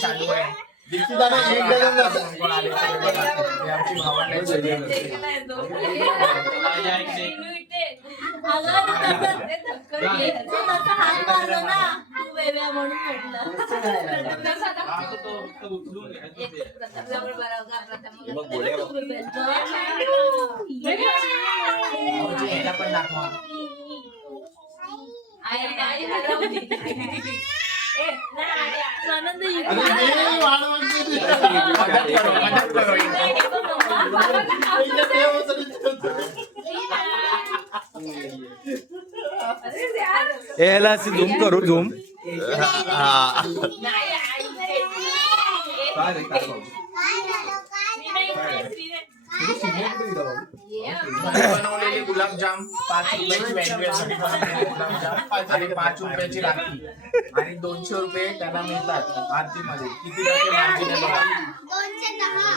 चालू आहे दीक्षिताने एक डझन जातं. कोण आले सगळे बघा. हे आमची भावंडं सगळी. इकडे. भाऊजी, याला पण दाखवा अरे हे वाढवून मदत करो मदत करो इथे देव सगळी ठेवतो. ए ह्याला असं झूम करू झूम. हा. बनवलेले गुलाबजाम पाच रुपयाची गुलाबजाम. आणि पाच रुपयाची राखी. आणि दोनशे रुपये त्याला मिळतात आरतीमध्ये. किती टक्के मार्जिन आहे बघा.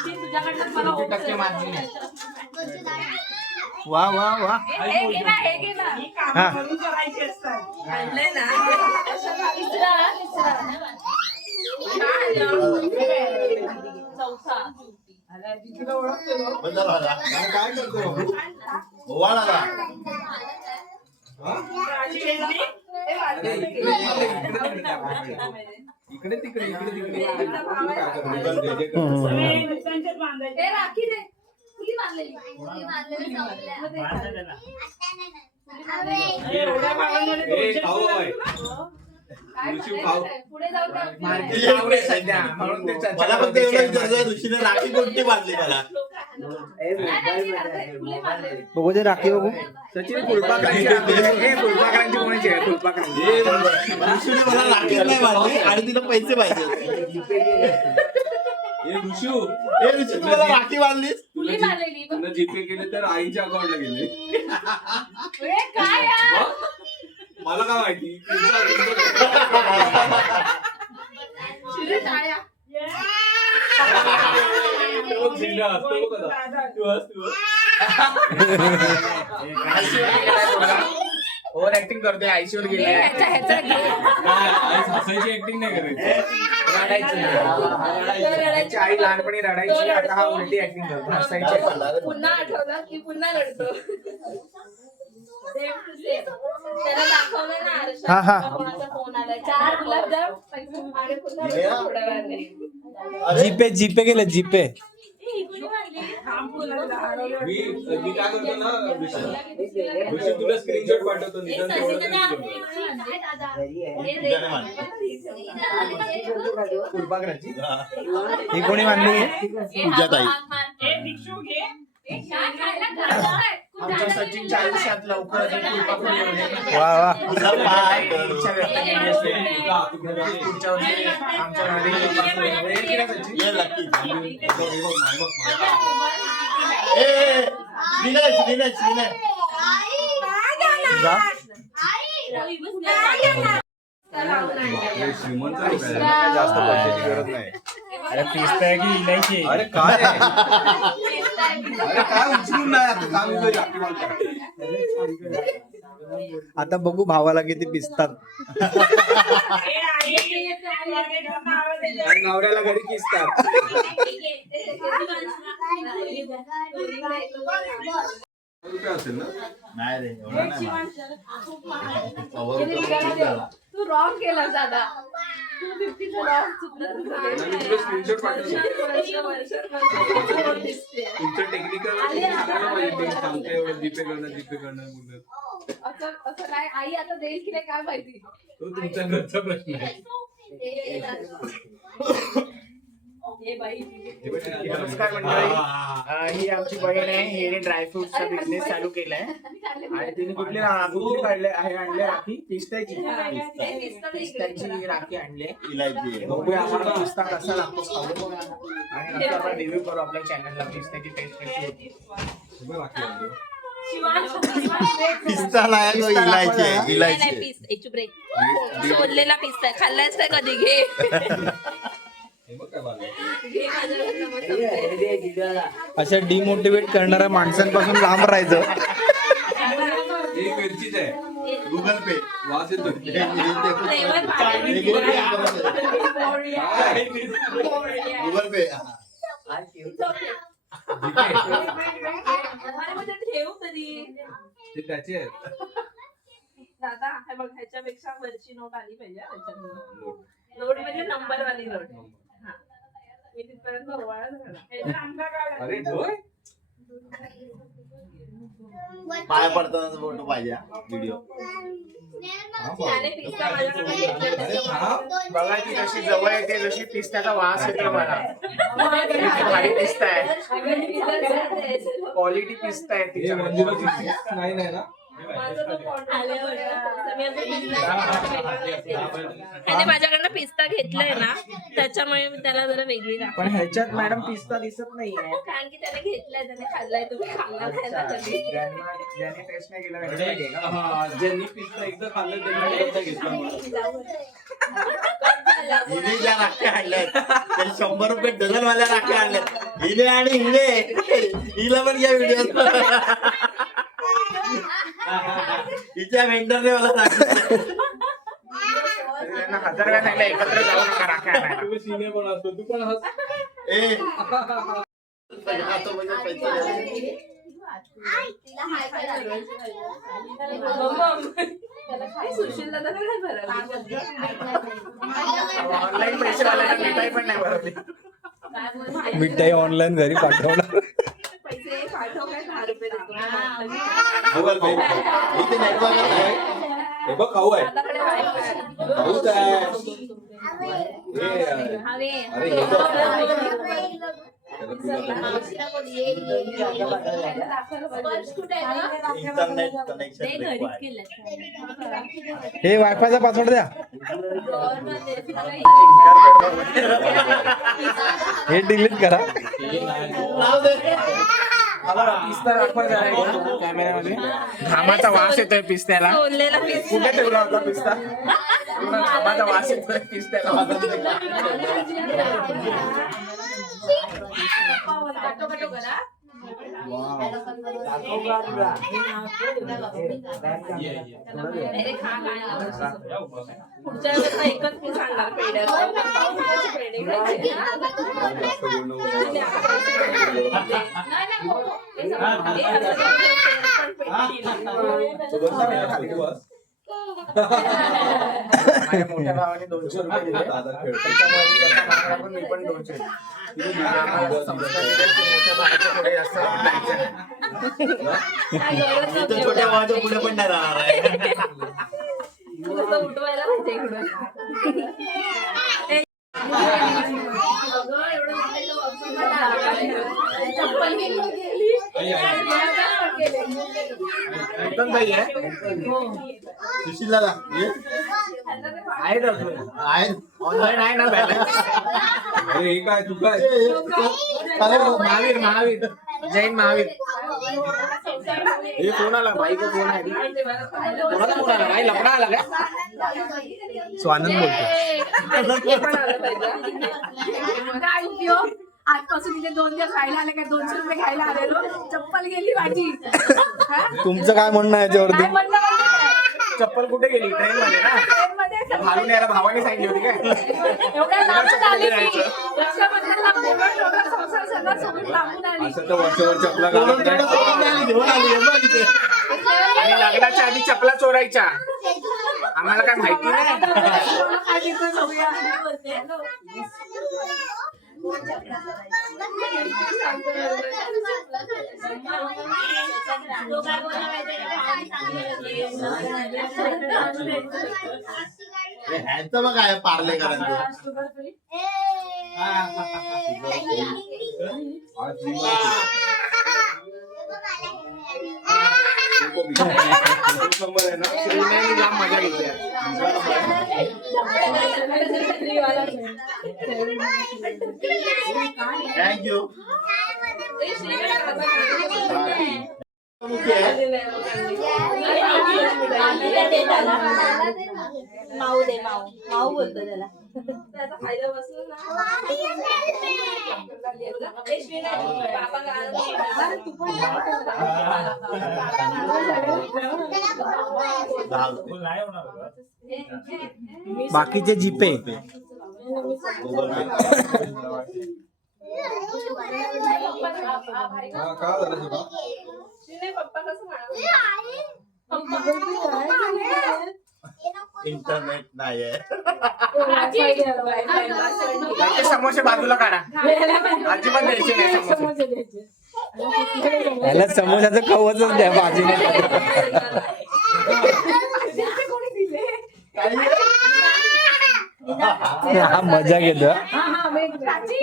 किती टक्के मार्जिन आहे? वा वा वा. हा बंदर झाला. काय करतो ओवाळाला. इकडे तिकडे इकडे तिकडे ए, मला फक्त करते एवढं chairman. विचारायचं आहे, ऋषीने राखी कोणती बांधली मला? बघू राखी बघू. सचिन हे कोणाची आहे? ऋषीने मला राखीच नाही बांधली. आणि तिला पैसे पाहिजे ऋषू. ए ऋषी तू मला राखी बांधलीस? तुला फुली जी- मारलेली. तुला जीपे केले तर आईच्या अकाउंटला गेले. ए, काय? मला काय माहिती तुमचा- शिरे टाळ्या. तो बघ झेंडा असतो बघ कसा. तू हस, तू हस. आयसीवर गेलाय थोडा ओव्हर ऍक्टिंग करतोय गेलाय ह्याच्या घे. नाही, आई हसायची ऍक्टिंग नाही करायची रडायची त्याची आई लहानपणी रडायची आता हा उलटी ऍक्टिंग करतो हसायची पुन्हा आठवलं की पुन्हा रडतो Same to same. त्याला दाखवलंय ना आरशात, हा, हा. का कोणाचा फोन आलाय चार गुलाबजाम पैसे आणि पुन्हा रडतो थोड्या वेळाने जीपे जीपे केलं जीपे ही कुणी मारली? मी मी काय करतो ना ऋषी ऋषी तुला स्क्रीनशॉट पाठवतो ए, निदान सचिन तेवढं दादा, तरी जेवण. काय दादा? हे ही कोणी मानली तुझ्या ताई. हात मार. ए, काय खायला घालताय? कुठे आमच्या आला? सचिनच्या आयुष्यात लवकरच एक फुलपाखरू येऊन येईल. वा वा तुझा पाय. पुढच्या वर्षी आमच्या घरी सचिन? ये. ए जा. जास्त पैशाची गरज नाही अरे पिस्ता आहे की इलायची अरे काय आहे? अरे काय उचलून नाही आता बांधतात. आता बघू भावाला किती पिसतात आणि नवऱ्याला घरी किसतात रुपये असेल ना? नाही रे एवढा नाही मार. सव्वा रुपये खूप झाला. तू रॉंग केला दादा. तू फिफ्टीचं रॉंग चुकलं तुझं. आणि तुला स्क्रीनशॉट पाठवतो वर्ष, वर्ष, वर्ष, वर्ष. दिसते. तुमचं टेक्निकल सांगायला पाहिजे ते सांगते एवढं. जीपे करणं जीपे करणं बोलत. असं असं काय आई आता देईल की नाही काय माहिती? तो तुमच्या घरचा प्रश्न आहे. नमस्कार मंडळी. ही आमची बहीण आहे हिने ड्रायफ्रुटचा बिझनेस चालू केलाय. आणि तिने कुठली कुठली काढले आहे आणले राखी? पिस्त्याची. पिस्त्याची राखी आणली. बघूया आम्हाला पिस्ता कसा लागतो खाऊ. आणि नंतर आपण रिव्ह्यू करू आपल्या चॅनलला पिस्त्याची टेस्ट कशी होती. पिस्ता नाही तो इलायची आहे इलायची. सोडलेला पिस्ता खाल्लायच नाही कधी घे. अशा डिमोटिवेट करणाऱ्या माणसांपासून लांब राहायचं. ही मिरचीच आहे गुगल पे वास येतो फ्लेवर गुगल पे अरे मग ते ठेव तरी ते त्याचे आहेत. दादा हे बघ ह्याच्यापेक्षा वरची नोट आली पाहिजे नोट म्हणजे नंबर वाली नोट. मी तिथपर्यंत ओवाळा झाला. ह्याचा आंबा काढा. अरे होय पाय पडताना फोटो पाहिजे व्हिडिओ त्याने पिस्ता माझ्याकडे. हा बघा ती जशी जवळ येते जशी पिस्त्याचा वास येतो मला किती भारी पिस्ता आहे. अगं. क्वालिटी पिस्ता आहे हे मंदिराची नाही नाही ना? त्याने माझ्याकडनं पिस्ता घेतलाय ना त्याच्यामुळे मी त्याला जरा वेगळी पण ह्याच्यात मॅडम पिस्ता दिसत नाहीये. कारण की त्याने घेतलाय त्याने खाल्लाय तुम्ही खाल्ला नाही ना कधी. ज्यांना ज्याने टेस्ट नाही केला त्याच्यासाठी आहे का? हा, ज्यांनी पिस्ता एकदा खाल्लं त्यांनी एकदा घेतला. म्हणून. हिने ज्या राख्या आणल्यात त्या शंभर रुपये डझन वाल्या राख्या आणल्यात. हिने आणि हिने. हिला पण घ्या व्हिडिओ हिच्या वेंडरने मला सांगितलं हजार वेळा सांगितलं एकत्र जाऊ नका राख्या आणायला. तुम्ही सिने पण असतो तू पण हस ए. आता म्हणजे पैसे द्यायचे. सुशील दादा काय भरवली ऑनलाईन पैसे वाल्याला मिठाई पण नाही भरवली मिठाई ऑनलाईन घरी पाठवणार पैसे पाठव काय दहा रुपये देतो गुगल पे इथे नेटवर्क आहे हे बघ खाऊ आहे. खाऊच हे. अरे हे बघ. हे वायफायचा पासवर्ड द्या हे डिलीट करा. पिस्ता दाखवा जरा एकदा कॅमेऱ्यामध्ये. घामाचा वास येतोय पिस्त्याला. सोललेला पिस्ता. कुठे ठेवला होता पिस्ता? पूर्ण घामाचा वास येतोय पिस्त्याला. पुढच्या वेळेस एकच पीस आणणार पेढ्याचा. पावसाळ्याचे पेढे खायचे मोठ्या भावाने दोनशे रुपये दिले. त्याच्यामुळे मी पण मोठ्या भावाच्या पुढे जास्त छोट्या. भावाच्या पुढे पण नाही जाणार आहे तुला तर उठवायला पाहिजे इकडं. ए, अगं, एवढं मोठं वापरून मला चप्पल गेली. आई, आई. एकदम सही आहे सुशील दादा ये. आहेत अजून आहे ऑनलाईन आहे ना अरे हे काय तू काय. महावीर महावीर जैन महावीर हे कोण आला बाई का कोण आहे? कोणाचा फोन आला आला काय स्वानंद बोलतो हे. काय उपयोग आजपासून इथे दोन दिवस खायला आले काय दोनशे रुपये खायला आलेलो. चप्पल गेली माझी. हा? तुमचं काय म्हणणं आहे काय याच्यावरती चप्पल कुठे गेली? ट्रेन मध्ये ना? घालून यायला भावाने सांगितली होती काय? असं तर वर्षभर चपला हे. आणि लग्नाच्या आधी चपला चोरायच्या. आम्हाला काय माहिती नाही. ह्यांचं बघ आहे पार्ले करायचं. आज मी नको बी. एक नंबर आहे ना श्रीने जाम मजा घेतली थँक्यू माऊ दे माऊ माऊ बोलतो त्याला बाकीचे जीपे हा, का झालं तुला? इंटरनेट नाहीये. त्याचे समोसे बाजूला काढा. अजिबात द्यायचे नाही समोसे. याला समोसाचं कवचच द्या बाजूने हा मजा घेतो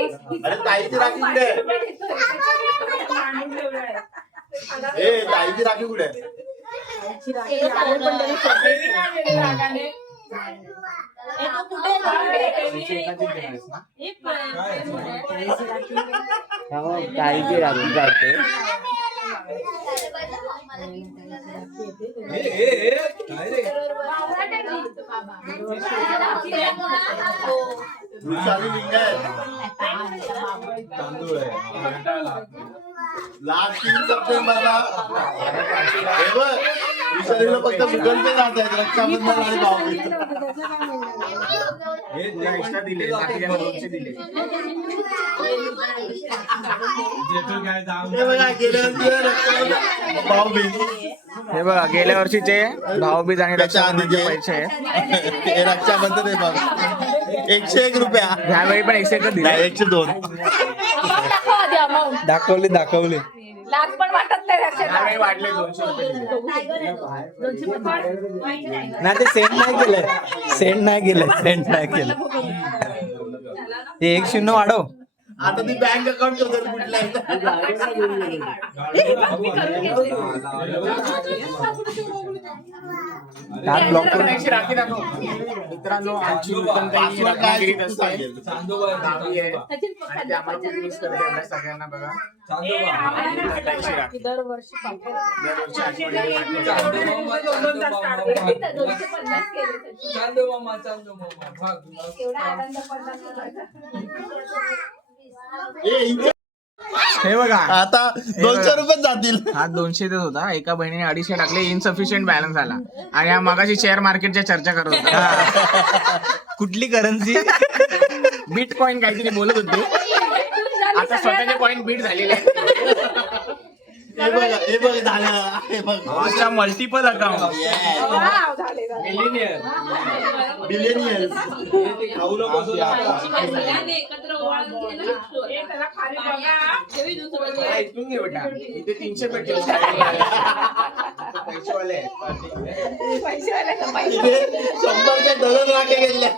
अरे ताईची राखी कुठे ए ताईची राखी कुठे ताईची राखी जाते ए, ए, ए, काय रे? वृषाली लिंग आहे. तांदूळ आहे. लास्ट तीन सप्टेंबरला हे बघ वृषालीला फक्त गुगल पे जात आहेत रक्षाबंधन आणि भाऊबीज. हे त्या एक्स्ट्रा दिले बाकीच्या दोनशे दिले. जेठू काय जाम हे बघा गेल्या वर्षी रक्षाबंधन भाऊबीज. हे बघा गेल्या वर्षीचे भाऊबीज आणि रक्षाबंधनचे आधीचे. पैसे. हे रक्षाबंधन आहे बघ. एकशे एक रुपया. ह्यावेळी पण एकशे एकच दिले. नाही एकशे दोन. दाखवले दाखवले. लाख पण वाटत नाही दोनशे रुपये दिले. नाही ते सेंड नाही केलंय. सेंड नाही केलंय सेंड नाही केलं ते एक शून्य वाढव. आता ती बँक अकाउंट शोधत मित्रांनो आमची नूतन काही रत्नागिरीत तू असते दहावी आहे. आणि करते एवढ्या सगळ्यांना बघा. दरवर्षी भाग. हे बघा. आता दोनशे रुपये जातील. हा दोनशे देत होता. एका बहिणीने अडीचशे टाकले इनसफिशियंट बॅलन्स आला. आणि हा मगाशी शेअर मार्केटच्या चर्चा करत होता. कुठली करन्सी बीट कॉइन काहीतरी बोलत होते. आता स्वतःचे पॉइंट बीट झालेले आहेत. हे बघ हे बघ झालं. हे बघ. अच्छा मल्टिपल अकाउंट हे ते खाऊ नको. एकत्र इथून घे बेटा. इथे तीनशे भेटेल पैसेवाले शंभरच्या डझन राखे गेल्या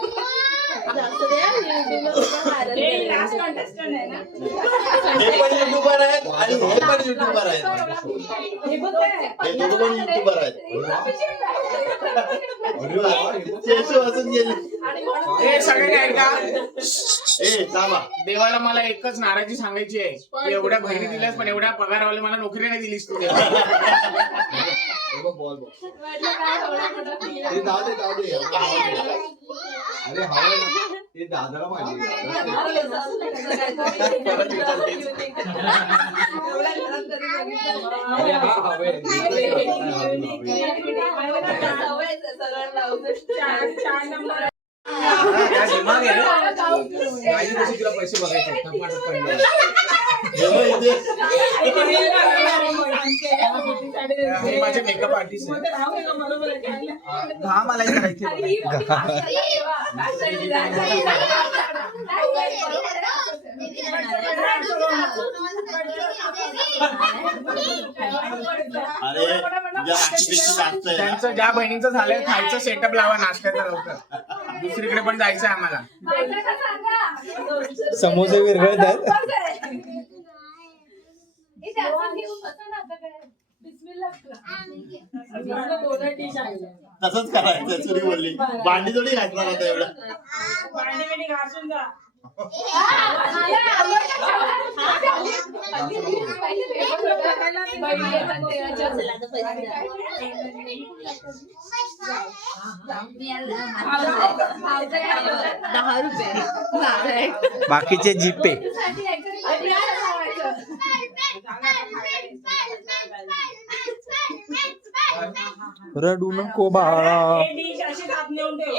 हे पण युट्यूबर आहेत आणि हे पण युट्यूबर आहेत. हे दोघं पण युट्यूबर आहेत. केशव वाचून गेले हे सगळे काय का? ए थांबा. देवाला मला एकच नाराजी सांगायची आहे. की एवढ्या बहिणी दिल्यास पण एवढ्या पगारवाले मला नोकरी नाही दिलीस तू. बॉल. अरे हवं आहे ना. ते दादाला माहिती अरे हा हवे काही कशी पैसे बघायचे माझे मेकअप आर्टिस्ट घाम आलाय अरे त्यांचं ज्या बहिणीचं झालंय खायचं सेटअप लावा नाश्त्याचा लवकर. दुसरीकडे पण जायचं आहे आम्हाला. समोसे विरघळत आहेत. तसंच करायचं चुरी बोलली भांडी थोडी घातणार आता एवढं. दहा रुपये बाकीचे जीपे. रडू नको बाळा शिवपूरमध्ये शिवपूरमध्ये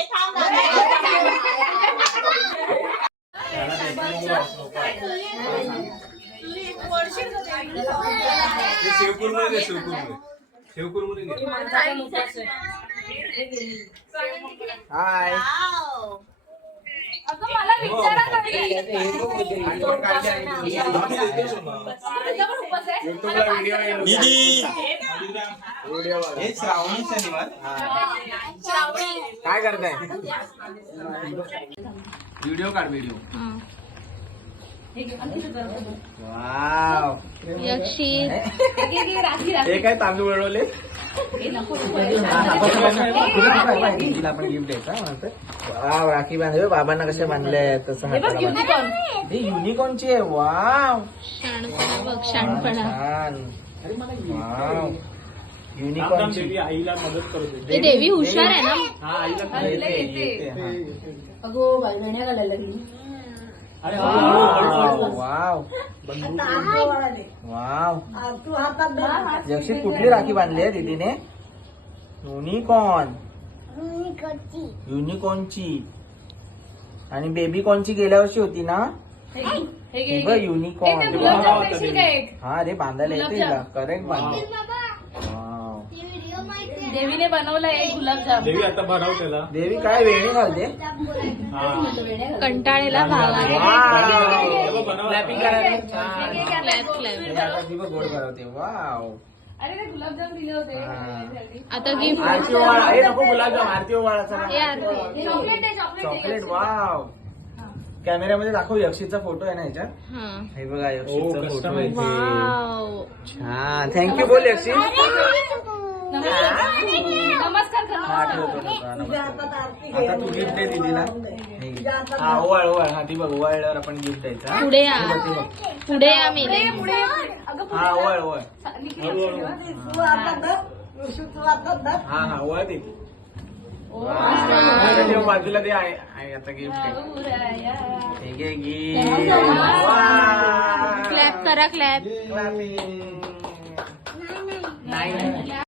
शिवपूरमध्ये हाय अगं मला विचारा तरी. आठवण काढली आहे तुम्ही. तुझा पण उपवास आहे? युट्यूबला व्हिडिओ येईल दीदी व्हिडिओ बघा. हे श्रावणी शनिवार. काय करताय? व्हिडिओ काढ व्हिडिओ वाव. यक्षी हे काय तांदूळ वळवले आपण गिफ्ट द्यायचा वाव राखी बांधले. बाबांना कसे बांधले तसं हे युनिकॉर्नची आहे वाव. शहाणपणा बघ युनिकॉर्नची आईला मदत करतो देवी हुशार आहे ना? हा आईला येते येते हा. वाव. वाव. यक्षित कुठली राखी बांधली आहे दीदीने? युनिकॉर्न. युनिकॉर्नची. आणि बेबी कॉर्नची गेल्या वर्षी होती ना? ही बघ युनिकॉर्न? हा रे बांधायला येते करेक्ट बांधले देवीने बनवलं एक गुलाबजाम. देवी आता भराव त्याला देवी काय वेणी घालते? कंटाळेला क्लॅपिंग हे. गोड करवते वाव अरे ते गुलाबजाम दिले होते. आता गिफ्ट आरती ओवाळा. हे नको गुलाबजाम आरती ओवाळाचा आरती. चॉकलेट आहे चॉकलेट चॉकलेट वाव कॅमेऱ्यामध्ये दाखव यक्षीचा फोटो आहे ना ह्याच्यात हा. हे बघा यक्षीचा Oh, फोटो. वाव छान. थँक्यू बोल यक्षी. नमस्कार. आता तू गिफ्ट दे दीदीला हे. हा ओवाळ ओवाळ हा ती बघ ओवाळल्यावर आपण गिफ्ट द्यायचं. हा? पुढे या. पुढे या मेले हा ओवाळ ओवाळ. हा. हा ओवाळ दे. बाजूला दे. आहे आहे आता गिफ्ट आहे. Gift wow. क्लॅप करा क्लॅप Clapping. नाही नाही.